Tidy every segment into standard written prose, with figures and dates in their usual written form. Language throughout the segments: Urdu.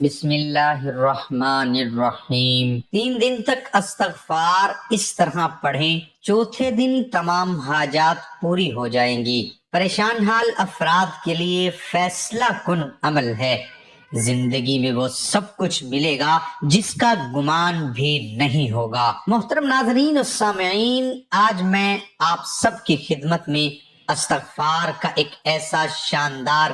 بسم اللہ الرحمن الرحیم۔ 3 دن تک استغفار اس طرح پڑھیں، چوتھے دن تمام حاجات پوری ہو جائیں گی۔ پریشان حال افراد کے لیے فیصلہ کن عمل ہے۔ زندگی میں وہ سب کچھ ملے گا جس کا گمان بھی نہیں ہوگا۔ محترم ناظرین و سامعین، آج میں آپ سب کی خدمت میں استغفار کا ایک ایسا شاندار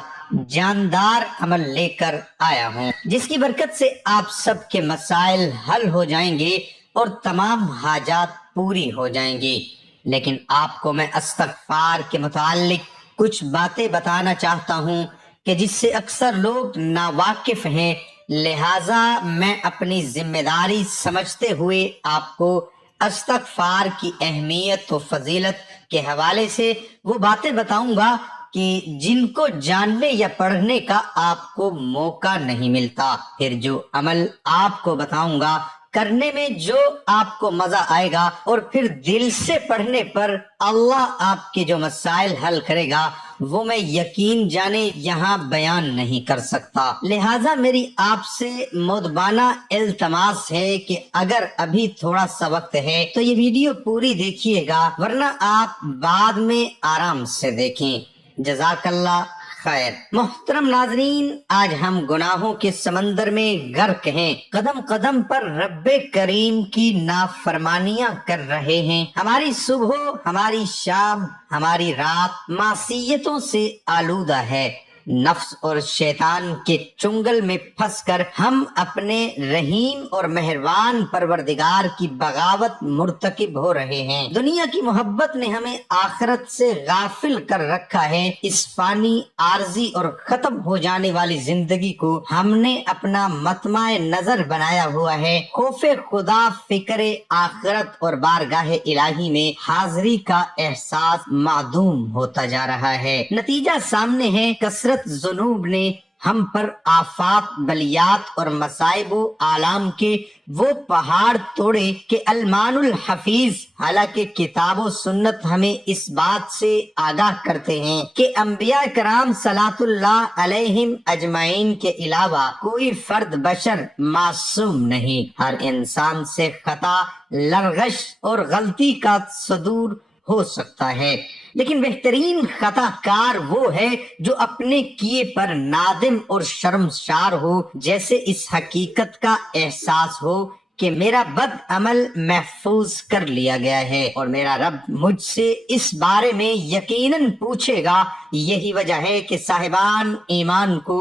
جاندار عمل لے کر آیا ہوں جس کی برکت سے آپ سب کے مسائل حل ہو جائیں گے اور تمام حاجات پوری ہو جائیں گی۔ لیکن آپ کو میں استغفار کے متعلق کچھ باتیں بتانا چاہتا ہوں کہ جس سے اکثر لوگ ناواقف ہیں، لہٰذا میں اپنی ذمہ داری سمجھتے ہوئے آپ کو استغفار کی اہمیت و فضیلت کے حوالے سے وہ باتیں بتاؤں گا کہ جن کو جاننے یا پڑھنے کا آپ کو موقع نہیں ملتا۔ پھر جو عمل آپ کو بتاؤں گا کرنے میں جو آپ کو مزہ آئے گا اور پھر دل سے پڑھنے پر اللہ آپ کے جو مسائل حل کرے گا وہ میں یقین جانے یہاں بیان نہیں کر سکتا۔ لہٰذا میری آپ سے مؤدبانہ التماس ہے کہ اگر ابھی تھوڑا سا وقت ہے تو یہ ویڈیو پوری دیکھیے گا، ورنہ آپ بعد میں آرام سے دیکھیں۔ جزاک اللہ خیر۔ محترم ناظرین، آج ہم گناہوں کے سمندر میں غرق ہیں، قدم قدم پر رب کریم کی نافرمانیاں کر رہے ہیں۔ ہماری صبح، ہماری شام، ہماری رات معصیتوں سے آلودہ ہے۔ نفس اور شیطان کے چنگل میں پھنس کر ہم اپنے رحیم اور مہربان پروردگار کی بغاوت مرتکب ہو رہے ہیں۔ دنیا کی محبت نے ہمیں آخرت سے غافل کر رکھا ہے۔ اس فانی، عارضی اور ختم ہو جانے والی زندگی کو ہم نے اپنا مطمع نظر بنایا ہوا ہے۔ خوف خدا، فکر آخرت اور بارگاہ الہی میں حاضری کا احساس معدوم ہوتا جا رہا ہے۔ نتیجہ سامنے ہے، کثرت ذنوب نے ہم پر آفات، بلیات اور مصائب و آلام کے وہ پہاڑ توڑے کہ المان الحفیظ، حالانکہ کتاب و سنت ہمیں اس بات سے آگاہ کرتے ہیں کہ انبیاء کرام صلوات اللہ علیہم اجمعین کے علاوہ کوئی فرد بشر معصوم نہیں۔ ہر انسان سے خطا، لرغش اور غلطی کا صدور ہو سکتا ہے، لیکن بہترین خطا کار وہ ہے جو اپنے کیے پر نادم اور شرمسار ہو، جیسے اس حقیقت کا احساس ہو کہ میرا بد عمل محفوظ کر لیا گیا ہے اور میرا رب مجھ سے اس بارے میں یقیناً پوچھے گا۔ یہی وجہ ہے کہ صاحبان ایمان کو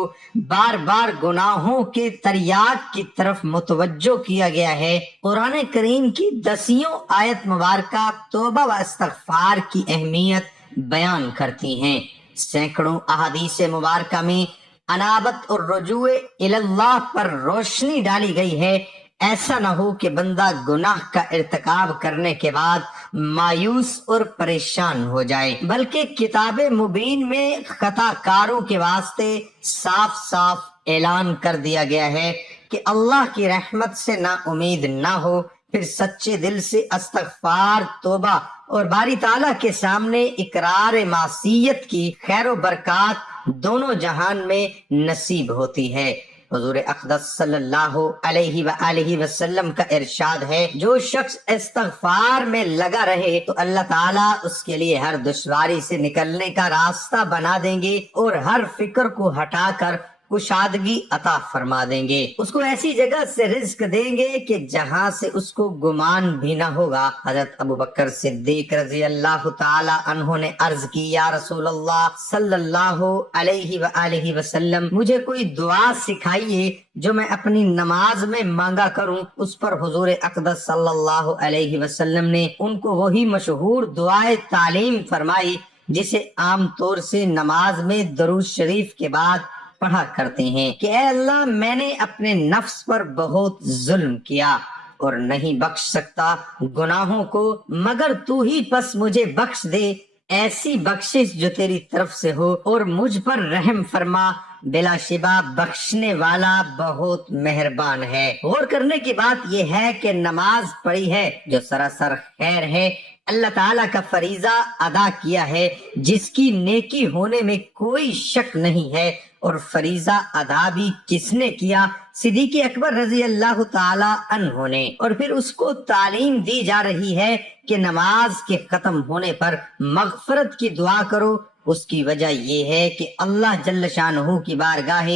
بار بار گناہوں کے تریاق کی طرف متوجہ کیا گیا ہے۔ قرآن کریم کی 10 آیت مبارکہ توبہ و استغفار کی اہمیت بیان کرتی ہیں۔ سینکڑوں احادیث مبارکہ میں انابت اور رجوع اللہ پر روشنی ڈالی گئی ہے۔ ایسا نہ ہو کہ بندہ گناہ کا ارتکاب کرنے کے بعد مایوس اور پریشان ہو جائے، بلکہ کتاب مبین میں خطا کاروں کے واسطے صاف صاف اعلان کر دیا گیا ہے کہ اللہ کی رحمت سے نا امید نہ ہو، پھر سچے دل سے استغفار، توبہ اور باری تعالیٰ کے سامنے اقرار معصیت کی خیر و برکات دونوں جہان میں نصیب ہوتی ہے۔ حضور اقدس صلی اللہ علیہ وآلہ وسلم کا ارشاد ہے، جو شخص استغفار میں لگا رہے تو اللہ تعالیٰ اس کے لیے ہر دشواری سے نکلنے کا راستہ بنا دیں گے اور ہر فکر کو ہٹا کر کشادگی عطا فرما دیں گے۔ اس کو ایسی جگہ سے رزق دیں گے کہ جہاں سے اس کو گمان بھی نہ ہوگا۔ حضرت ابوبکر صدیق رضی اللہ تعالی عنہ نے عرض کی، یا رسول اللہ صلی اللہ علیہ وآلہ وسلم، مجھے کوئی دعا سکھائیے جو میں اپنی نماز میں مانگا کروں۔ اس پر حضور اقدس صلی اللہ علیہ وسلم نے ان کو وہی مشہور دعائے تعلیم فرمائی جسے عام طور سے نماز میں درود شریف کے بعد پڑھا کرتے ہیں کہ اے اللہ، میں نے اپنے نفس پر بہت ظلم کیا اور نہیں بخش سکتا گناہوں کو مگر تو ہی، پس مجھے بخش دے ایسی بخشش جو تیری طرف سے ہو اور مجھ پر رحم فرما، بلا شبہ بخشنے والا بہت مہربان ہے۔ غور کرنے کی بات یہ ہے کہ نماز پڑھی ہے جو سراسر خیر ہے، اللہ تعالیٰ کا فریضہ ادا کیا ہے جس کی نیکی ہونے میں کوئی شک نہیں ہے، اور فریضہ ادا بھی کس نے کیا؟ صدیق اکبر رضی اللہ تعالی عنہ نے۔ اور پھر اس کو تعلیم دی جا رہی ہے کہ نماز کے ختم ہونے پر مغفرت کی دعا کرو۔ اس کی وجہ یہ ہے کہ اللہ جل شانہ کی بارگاہ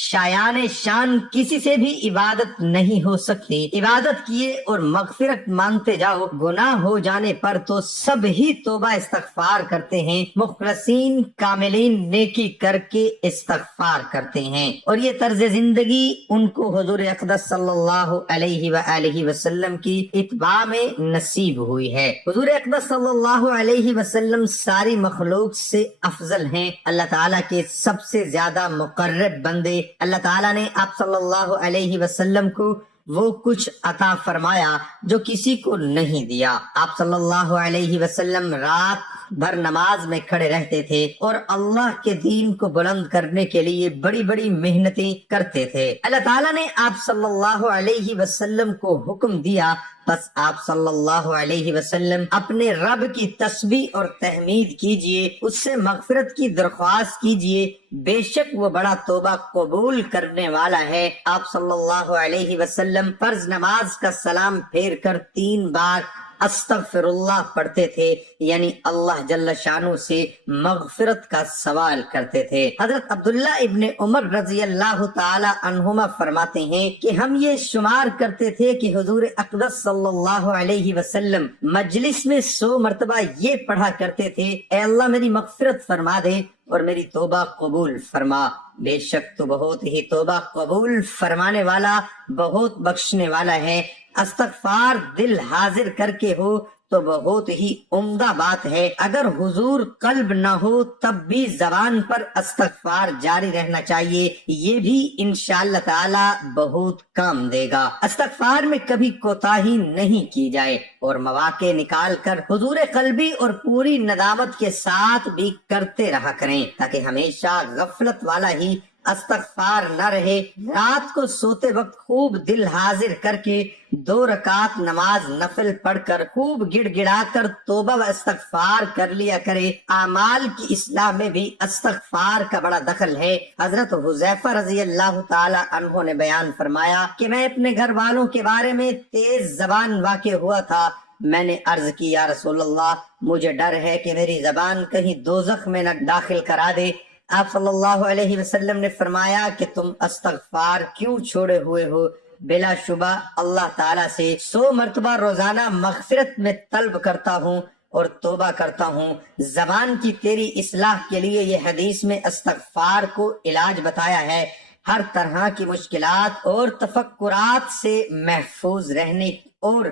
شایان شان کسی سے بھی عبادت نہیں ہو سکتی۔ عبادت کیے اور مغفرت مانگتے جاؤ، گناہ ہو جانے پر تو سب ہی توبہ استغفار کرتے ہیں، مخلصین کاملین نیکی کر کے استغفار کرتے ہیں، اور یہ طرز زندگی ان کو حضور اقدس صلی اللہ علیہ وآلہ وسلم کی اتباع میں نصیب ہوئی ہے۔ حضور اقدس صلی اللہ علیہ وسلم ساری مخلوق سے افضل ہیں، اللہ تعالیٰ کے سب سے زیادہ مقرب بندے۔ اللہ تعالیٰ نے آپ صلی اللہ علیہ وسلم کو وہ کچھ عطا فرمایا جو کسی کو نہیں دیا۔ آپ صلی اللہ علیہ وسلم رات بھر نماز میں کھڑے رہتے تھے اور اللہ کے دین کو بلند کرنے کے لیے بڑی بڑی محنتیں کرتے تھے۔ اللہ تعالیٰ نے آپ صلی اللہ علیہ وسلم کو حکم دیا، بس آپ صلی اللہ علیہ وسلم اپنے رب کی تسبیح اور تحمید کیجئے، اس سے مغفرت کی درخواست کیجئے، بے شک وہ بڑا توبہ قبول کرنے والا ہے۔ آپ صلی اللہ علیہ وسلم فرض نماز کا سلام پھیر کر 3 بار استغفر اللہ پڑھتے تھے، یعنی اللہ جل شانہ سے مغفرت کا سوال کرتے تھے۔ حضرت عبداللہ ابن عمر رضی اللہ تعالی عنہما فرماتے ہیں کہ ہم یہ شمار کرتے تھے کہ حضور اقدس صلی اللہ علیہ وسلم مجلس میں 100 مرتبہ یہ پڑھا کرتے تھے، اے اللہ میری مغفرت فرما دے اور میری توبہ قبول فرما، بے شک تو بہت ہی توبہ قبول فرمانے والا، بہت بخشنے والا ہے۔ استغفار دل حاضر کر کے ہو تو بہت ہی عمدہ بات ہے، اگر حضور قلب نہ ہو تب بھی زبان پر استغفار جاری رہنا چاہیے، یہ بھی انشاءاللہ تعالی بہت کام دے گا۔ استغفار میں کبھی کوتاہی نہیں کی جائے اور مواقع نکال کر حضور قلبی اور پوری ندامت کے ساتھ بھی کرتے رہا کریں، تاکہ ہمیشہ غفلت والا ہی استغفار نہ رہے۔ رات کو سوتے وقت خوب دل حاضر کر کے 2 رکعت نماز نفل پڑھ کر خوب گڑ گڑا کر توبہ و استغفار کر لیا کرے۔ اعمال کی اصلاح میں بھی استغفار کا بڑا دخل ہے۔ حضرت حذیفہ رضی اللہ تعالی عنہ نے بیان فرمایا کہ میں اپنے گھر والوں کے بارے میں تیز زبان واقع ہوا تھا، میں نے عرض کی یا رسول اللہ مجھے ڈر ہے کہ میری زبان کہیں دوزخ میں نہ داخل کرا دے۔ آپ صلی اللہ علیہ وسلم نے فرمایا کہ تم استغفار کیوں چھوڑے ہوئے ہو؟ بلا شبہ اللہ تعالیٰ سے 100 مرتبہ روزانہ مغفرت میں طلب کرتا ہوں اور توبہ کرتا ہوں۔ زبان کی تیری اصلاح کے لیے یہ حدیث میں استغفار کو علاج بتایا ہے، ہر طرح کی مشکلات اور تفکرات سے محفوظ رہنے اور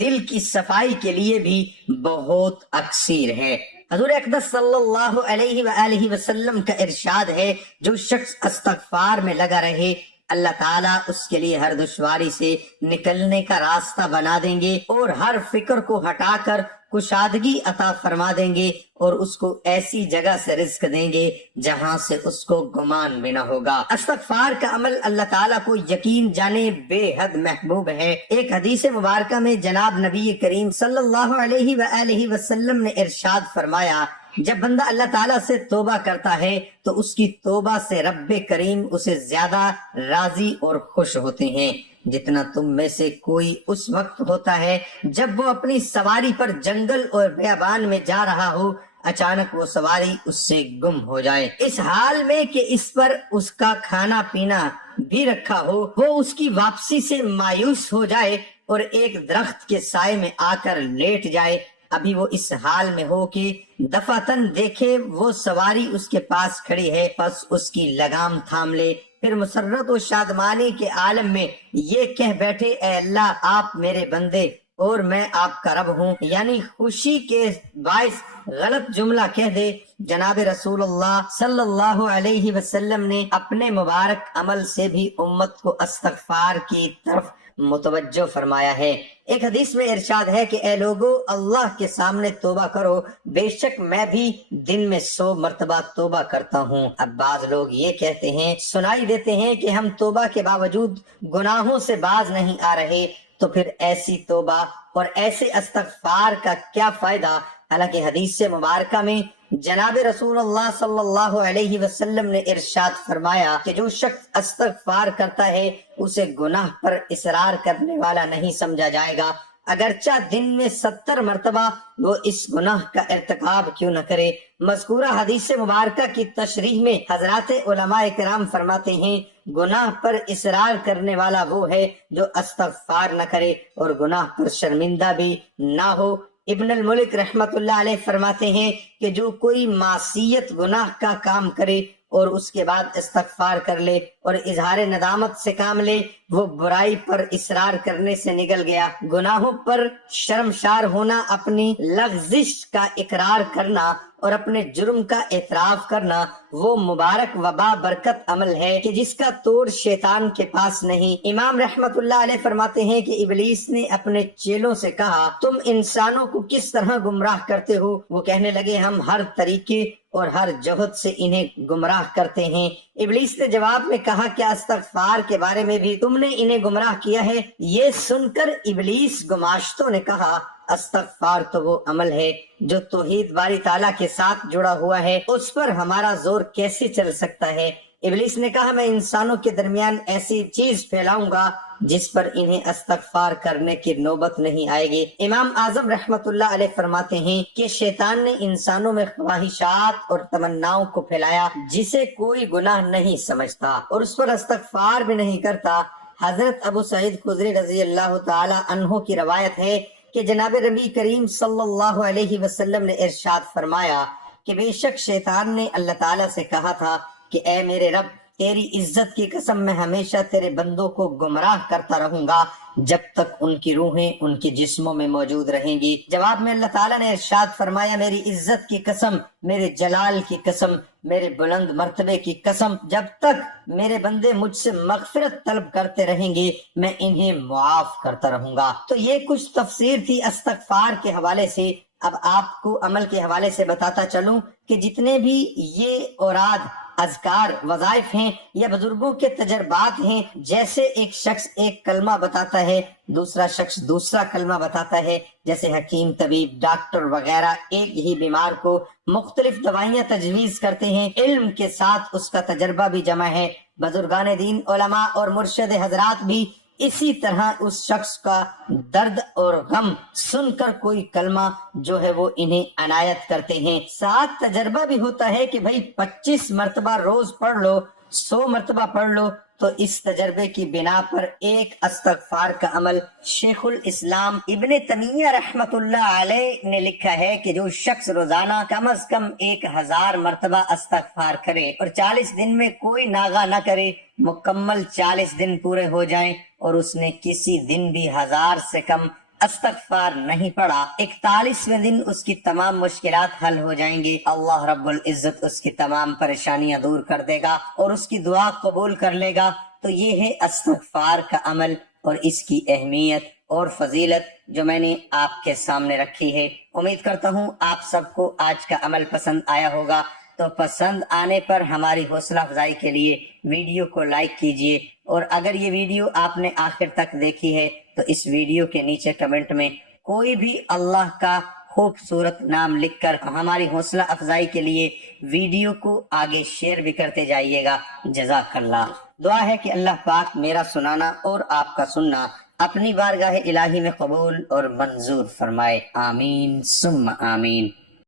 دل کی صفائی کے لیے بھی بہت اکثیر ہے۔ حضور اقدس صلی اللہ علیہ وآلہ وسلم کا ارشاد ہے، جو شخص استغفار میں لگا رہے اللہ تعالیٰ اس کے لیے ہر دشواری سے نکلنے کا راستہ بنا دیں گے اور ہر فکر کو ہٹا کر کشادگی عطا فرما دیں گے، اور اس کو ایسی جگہ سے رزق دیں گے جہاں سے اس کو گمان بھی نہ ہوگا۔ استغفار کا عمل اللہ تعالیٰ کو یقین جانے بے حد محبوب ہے۔ ایک حدیث مبارکہ میں جناب نبی کریم صلی اللہ علیہ وآلہ وسلم نے ارشاد فرمایا، جب بندہ اللہ تعالیٰ سے توبہ کرتا ہے تو اس کی توبہ سے رب کریم اسے زیادہ راضی اور خوش ہوتے ہیں جتنا تم میں سے کوئی اس وقت ہوتا ہے جب وہ اپنی سواری پر جنگل اور بیابان میں جا رہا ہو، اچانک وہ سواری اس سے گم ہو جائے، اس حال میں کہ اس پر اس کا کھانا پینا بھی رکھا ہو، وہ اس کی واپسی سے مایوس ہو جائے اور ایک درخت کے سائے میں آ کر لیٹ جائے۔ ابھی وہ اس حال میں ہو کہ دفعتاً دیکھے وہ سواری اس کے پاس کھڑی ہے، پس اس کی لگام تھام لے، پھر مسرت و شادمانی کے عالم میں یہ کہہ بیٹھے، اے اللہ آپ میرے بندے اور میں آپ کا رب ہوں، یعنی خوشی کے باعث غلط جملہ کہہ دے۔ جناب رسول اللہ صلی اللہ علیہ وسلم نے اپنے مبارک عمل سے بھی امت کو استغفار کی طرف متوجہ فرمایا ہے۔ ایک حدیث میں ارشاد ہے کہ اے لوگو اللہ کے سامنے توبہ کرو، بے شک میں بھی دن میں 100 مرتبہ توبہ کرتا ہوں۔ اب بعض لوگ یہ کہتے ہیں، سنائی دیتے ہیں کہ ہم توبہ کے باوجود گناہوں سے باز نہیں آ رہے، تو پھر ایسی توبہ اور ایسے استغفار کا کیا فائدہ؟ حالانکہ حدیث مبارکہ میں جناب رسول اللہ صلی اللہ علیہ وسلم نے ارشاد فرمایا کہ جو شخص استغفار کرتا ہے اسے گناہ پر اصرار کرنے والا نہیں سمجھا جائے گا، اگرچہ دن میں 70 مرتبہ وہ اس گناہ کا ارتکاب کیوں نہ کرے۔ مذکورہ حدیث مبارکہ کی تشریح میں حضرات علماء کرام فرماتے ہیں گناہ پر اصرار کرنے والا وہ ہے جو استغفار نہ کرے اور گناہ پر شرمندہ بھی نہ ہو۔ ابن الملک رحمت اللہ علیہ فرماتے ہیں کہ جو کوئی معصیت گناہ کا کام کرے اور اس کے بعد استغفار کر لے اور اظہار ندامت سے کام لے، وہ برائی پر اصرار کرنے سے نکل گیا۔ گناہوں پر شرمشار ہونا، اپنی لغزش کا اقرار کرنا اور اپنے جرم کا اعتراف کرنا، وہ مبارک و بابرکت عمل ہے کہ جس کا توڑ شیطان کے پاس نہیں۔ امام رحمت اللہ علیہ فرماتے ہیں کہ ابلیس نے اپنے چیلوں سے کہا تم انسانوں کو کس طرح گمراہ کرتے ہو؟ وہ کہنے لگے ہم ہر طریقے اور ہر جہد سے انہیں گمراہ کرتے ہیں۔ ابلیس نے جواب میں کہا کیا استغفار کے بارے میں بھی تم نے انہیں گمراہ کیا ہے؟ یہ سن کر ابلیس گماشتوں نے کہا استغفار تو وہ عمل ہے جو توحید باری تعالیٰ کے ساتھ جڑا ہوا ہے، اس پر ہمارا زور کیسے چل سکتا ہے؟ ابلیس نے کہا میں انسانوں کے درمیان ایسی چیز پھیلاؤں گا جس پر انہیں استغفار کرنے کی نوبت نہیں آئے گی۔ امام اعظم رحمت اللہ علیہ فرماتے ہیں کہ شیطان نے انسانوں میں خواہشات اور تمناؤں کو پھیلایا جسے کوئی گناہ نہیں سمجھتا اور اس پر استغفار بھی نہیں کرتا۔ حضرت ابو سعید خدری رضی اللہ تعالی عنہ کی روایت ہے کہ جناب نبی کریم صلی اللہ علیہ وسلم نے ارشاد فرمایا کہ بے شک شیطان نے اللہ تعالیٰ سے کہا تھا کہ اے میرے رب تیری عزت کی قسم میں ہمیشہ تیرے بندوں کو گمراہ کرتا رہوں گا جب تک ان کی روحیں ان کے جسموں میں موجود رہیں گی۔ جواب میں اللہ تعالیٰ نے ارشاد فرمایا میری عزت کی قسم، میرے جلال کی قسم، میرے بلند مرتبے کی قسم، جب تک میرے بندے مجھ سے مغفرت طلب کرتے رہیں گے میں انہیں معاف کرتا رہوں گا۔ تو یہ کچھ تفسیر تھی استغفار کے حوالے سے۔ اب آپ کو عمل کے حوالے سے بتاتا چلوں کہ جتنے بھی یہ اوراد، اذکار، وظائف ہیں یا بزرگوں کے تجربات ہیں، جیسے ایک شخص ایک کلمہ بتاتا ہے، دوسرا شخص دوسرا کلمہ بتاتا ہے، جیسے حکیم، طبیب، ڈاکٹر وغیرہ ایک ہی بیمار کو مختلف دوائیاں تجویز کرتے ہیں، علم کے ساتھ اس کا تجربہ بھی جمع ہے۔ بزرگان دین، علماء اور مرشد حضرات بھی اسی طرح اس شخص کا درد اور غم سن کر کوئی کلمہ جو ہے وہ انہیں عنایت کرتے ہیں۔ ساتھ تجربہ بھی ہوتا ہے کہ بھائی 25 مرتبہ روز پڑھ لو، 100 مرتبہ پڑھ لو، تو اس تجربے کی بنا پر ایک استغفار کا عمل شیخ الاسلام ابن تیمیہ رحمت اللہ علیہ نے لکھا ہے کہ جو شخص روزانہ کم از کم 1000 مرتبہ استغفار کرے اور 40 دن میں کوئی ناغہ نہ کرے، مکمل 40 دن پورے ہو جائیں اور اس نے کسی دن بھی 1000 سے کم استغفار نہیں پڑھا، 41ویں دن اس کی تمام مشکلات حل ہو جائیں گے، اللہ رب العزت اس کی تمام پریشانیاں دور کر دے گا اور اس کی دعا قبول کر لے گا۔ تو یہ ہے استغفار کا عمل اور اس کی اہمیت اور فضیلت جو میں نے آپ کے سامنے رکھی ہے۔ امید کرتا ہوں آپ سب کو آج کا عمل پسند آیا ہوگا، تو پسند آنے پر ہماری حوصلہ افزائی کے لیے ویڈیو کو لائک کیجئے، اور اگر یہ ویڈیو آپ نے آخر تک دیکھی ہے تو اس ویڈیو کے نیچے کمنٹ میں کوئی بھی اللہ کا خوبصورت نام لکھ کر ہماری حوصلہ افزائی کے لیے ویڈیو کو آگے شیئر بھی کرتے جائیے گا۔ جزاک اللہ۔ دعا ہے کہ اللہ پاک میرا سنانا اور آپ کا سننا اپنی بارگاہ الہی میں قبول اور منظور فرمائے، آمین ثم آمین۔